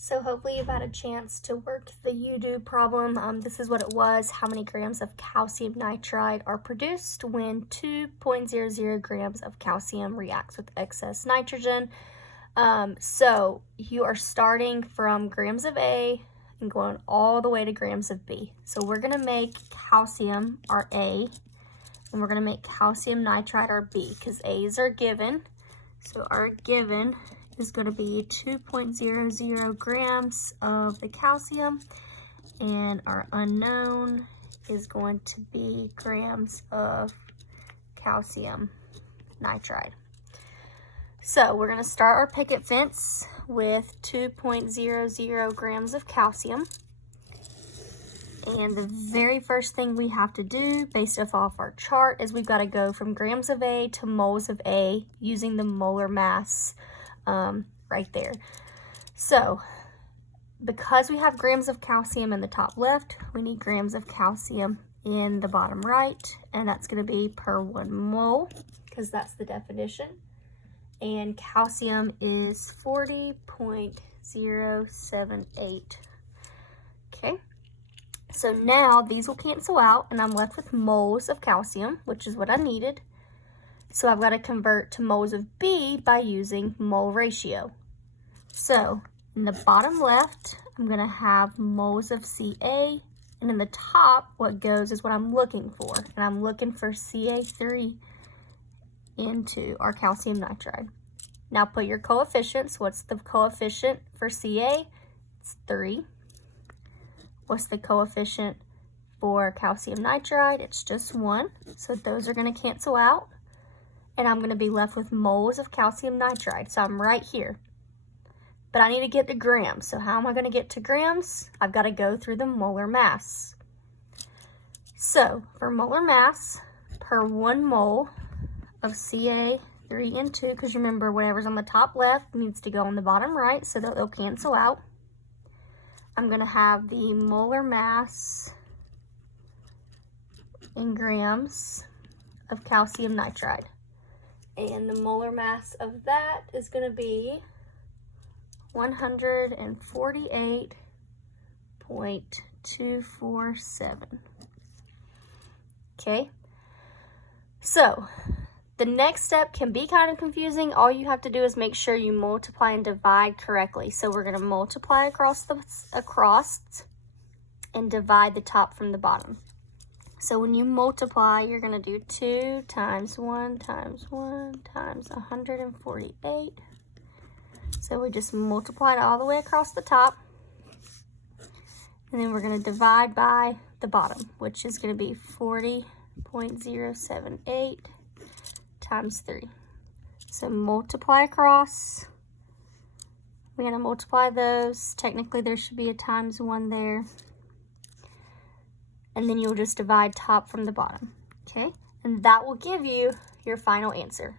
So hopefully you've had a chance to work the UDO problem. This is what it was. How many grams of calcium nitride are produced when 2.00 grams of calcium reacts with excess nitrogen? So you are starting from grams of A and going all the way to grams of B. So we're going to make calcium our A, and we're going to make calcium nitride our B, because A's are given. So our given is going to be 2.00 grams of the calcium, and our unknown is going to be grams of calcium nitride. So we're going to start our picket fence with 2.00 grams of calcium. And the very first thing we have to do, based off our chart, is we've got to go from grams of A to moles of A using the molar mass right there. So because we have grams of calcium in the top left, we need grams of calcium in the bottom right, and that's going to be per 1 mole, because that's the definition. And calcium is 40.078. Okay, so now these will cancel out, and I'm left with moles of calcium, which is what I needed. So I've got to convert to moles of B by using mole ratio. So in the bottom left, I'm going to have moles of Ca, and in the top, what goes is what I'm looking for, and I'm looking for Ca3 into our calcium nitride. Now put your coefficients. What's the coefficient for Ca? It's 3. What's the coefficient for calcium nitride? It's just 1. So those are going to cancel out, and I'm going to be left with moles of calcium nitride. So I'm right here. But I need to get to grams. So how am I going to get to grams? I've got to go through the molar mass. So for molar mass, per 1 mole of Ca3N2, because remember, whatever's on the top left needs to go on the bottom right, so that they'll cancel out. I'm going to have the molar mass in grams of calcium nitride. And the molar mass of that is going to be 148.247. Okay, so the next step can be kind of confusing. All you have to do is make sure you multiply and divide correctly. So we're going to multiply across and divide the top from the bottom. So when you multiply, you're going to do 2 times 1 times 1 times 148. So we just multiplied all the way across the top. And then we're going to divide by the bottom, which is going to be 40.078 times 3. So multiply across. We're going to multiply those. Technically, there should be a times 1 there. And then you'll just divide top from the bottom. Okay? And that will give you your final answer.